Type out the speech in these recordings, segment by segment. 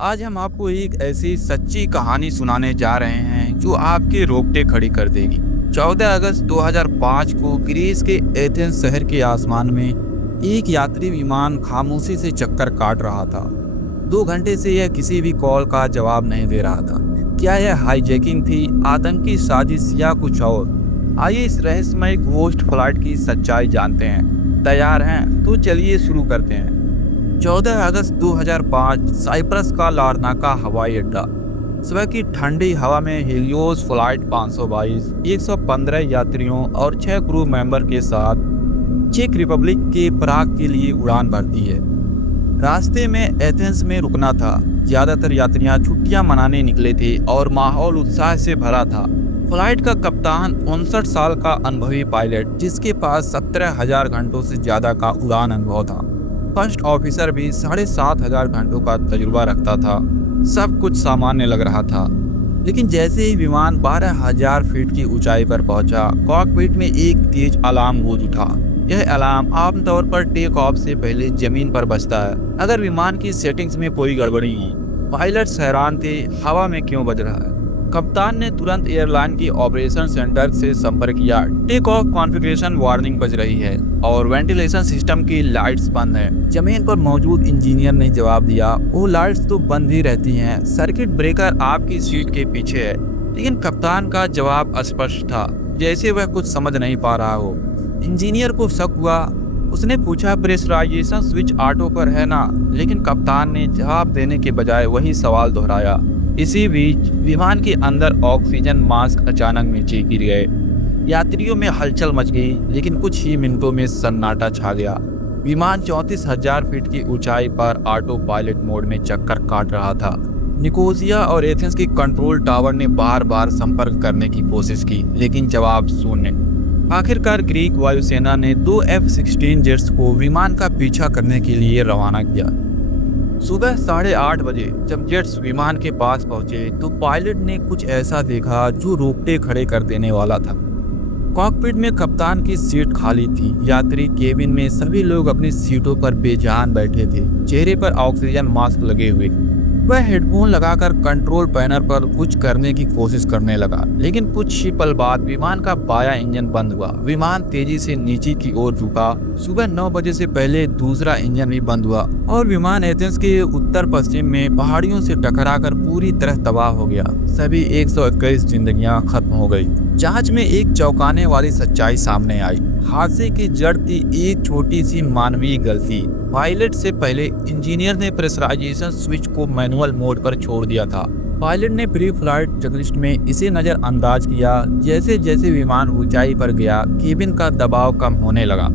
आज हम आपको एक ऐसी सच्ची कहानी सुनाने जा रहे हैं जो आपके रोंगटे खड़ी कर देगी। 14 अगस्त 2005 को ग्रीस के एथेंस शहर के आसमान में एक यात्री विमान खामोशी से चक्कर काट रहा था। 2 घंटे से यह किसी भी कॉल का जवाब नहीं दे रहा था। क्या यह हाईजैकिंग थी, आतंकी साजिश या कुछ और? आइए इस रहस्यमय घोस्ट फ्लाइट की सच्चाई जानते हैं। तैयार हैं? तो चलिए शुरू करते हैं। 14 अगस्त 2005 साइप्रस का लारनाका हवाई अड्डा। सुबह की ठंडी हवा में हेलियोस फ्लाइट 522 115 यात्रियों और 6 क्रू मेंबर के साथ चेक रिपब्लिक के प्राग के लिए उड़ान भरती है। रास्ते में एथेंस में रुकना था। ज्यादातर यात्रियां छुट्टियां मनाने निकले थे और माहौल उत्साह से भरा था। फ्लाइट का कप्तान 59 साल का अनुभवी पायलट, जिसके पास 17,000 घंटों से ज्यादा का उड़ान अनुभव था। फर्स्ट ऑफिसर भी 7,500 घंटों का तजुर्बा रखता था। सब कुछ सामान्य लग रहा था, लेकिन जैसे ही विमान 12,000 फीट की ऊंचाई पर पहुंचा, कॉकपिट में एक तेज अलार्म गूंज उठा। यह अलार्म आमतौर पर टेक ऑफ से पहले जमीन पर बजता है अगर विमान की सेटिंग्स में कोई गड़बड़ी हुई। पायलट हैरान थे, हवा में क्यों बज रहा है। कप्तान ने तुरंत एयरलाइन की ऑपरेशन सेंटर से संपर्क किया। टेक ऑफ कॉन्फ़िगरेशन वार्निंग बज रही है और वेंटिलेशन सिस्टम की लाइट्स बंद है। जमीन पर मौजूद इंजीनियर ने जवाब दिया, वो लाइट्स तो बंद ही रहती हैं, सर्किट ब्रेकर आपकी सीट के पीछे है। लेकिन कप्तान का जवाब अस्पष्ट था, जैसे वह कुछ समझ नहीं पा रहा हो। इंजीनियर को शक हुआ। उसने पूछा, प्रेशराइजेशन स्विच ऑटो पर है ना? लेकिन कप्तान ने जवाब देने के बजाय वही सवाल दोहराया। इसी बीच विमान के अंदर ऑक्सीजन मास्क अचानक नीचे गिर गए। यात्रियों में हलचल मच गई, लेकिन कुछ ही मिनटों में सन्नाटा छा गया। विमान 34,000 फीट की ऊंचाई पर ऑटो पायलट मोड में चक्कर काट रहा था। निकोसिया और एथेंस के कंट्रोल टावर ने बार बार संपर्क करने की कोशिश की, लेकिन जवाब शून्य। आखिरकार ग्रीक वायुसेना ने 2 F-16 जेट्स को विमान का पीछा करने के लिए रवाना किया। सुबह 8:30 बजे जब जेट्स विमान के पास पहुंचे तो पायलट ने कुछ ऐसा देखा जो रोंगटे खड़े कर देने वाला था। कॉकपिट में कप्तान की सीट खाली थी। यात्री केबिन में सभी लोग अपनी सीटों पर बेजान बैठे थे, चेहरे पर ऑक्सीजन मास्क लगे हुए। वह हेडफोन लगाकर कंट्रोल पैनल पर कुछ करने की कोशिश करने लगा, लेकिन कुछ ही पल बाद विमान का बायां इंजन बंद हुआ। विमान तेजी से नीचे की ओर झुका। सुबह 9 बजे से पहले दूसरा इंजन भी बंद हुआ और विमान एथेंस के उत्तर पश्चिम में पहाड़ियों से टकराकर पूरी तरह तबाह हो गया। सभी 121 जिंदगियां खत्म हो गई। जांच में एक चौंकाने वाली सच्चाई सामने आई। हादसे की जड़ थी एक छोटी सी मानवीय गलती। पायलट से पहले इंजीनियर ने प्रेशराइजेशन स्विच को मैनुअल मोड पर छोड़ दिया था। पायलट ने प्री फ्लाइट चेकलिस्ट में इसे नजरअंदाज किया। जैसे जैसे विमान ऊंचाई पर गया, केबिन का दबाव कम होने लगा।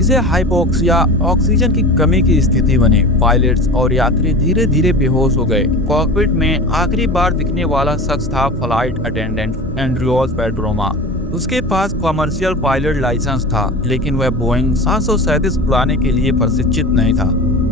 इसे हाइपोक्सिया, ऑक्सीजन की कमी की स्थिति बनी। पायलट्स और यात्री धीरे धीरे बेहोश हो गए। कॉकपिट में आखिरी बार दिखने वाला शख्स था फ्लाइट अटेंडेंट एंड्रियोस पेड्रोमा। उसके पास कमर्शियल पायलट लाइसेंस था, लेकिन वह बोइंग 737 उड़ाने के लिए प्रशिक्षित नहीं था।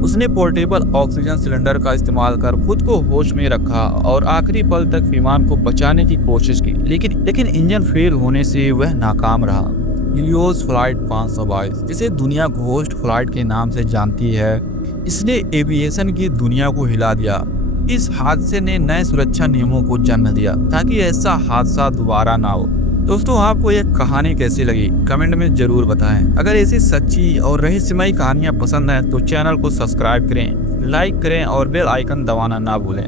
उसने पोर्टेबल ऑक्सीजन सिलेंडर का इस्तेमाल कर खुद को होश में रखा और आखिरी पल तक विमान को बचाने की कोशिश की, लेकिन इंजन फेल होने से वह नाकाम रहा। हेलियोस फ्लाइट 522, जिसे दुनिया घोस्ट फ्लाइट के नाम से जानती है, इसने एविएशन की दुनिया को हिला दिया। इस हादसे ने नए सुरक्षा नियमों को जन्म दिया ताकि ऐसा हादसा दोबारा ना हो। दोस्तों, आपको यह कहानी कैसी लगी कमेंट में जरूर बताएं। अगर ऐसी सच्ची और रहस्यमयी कहानियां पसंद हैं तो चैनल को सब्सक्राइब करें, लाइक करें और बेल आइकन दबाना ना भूलें।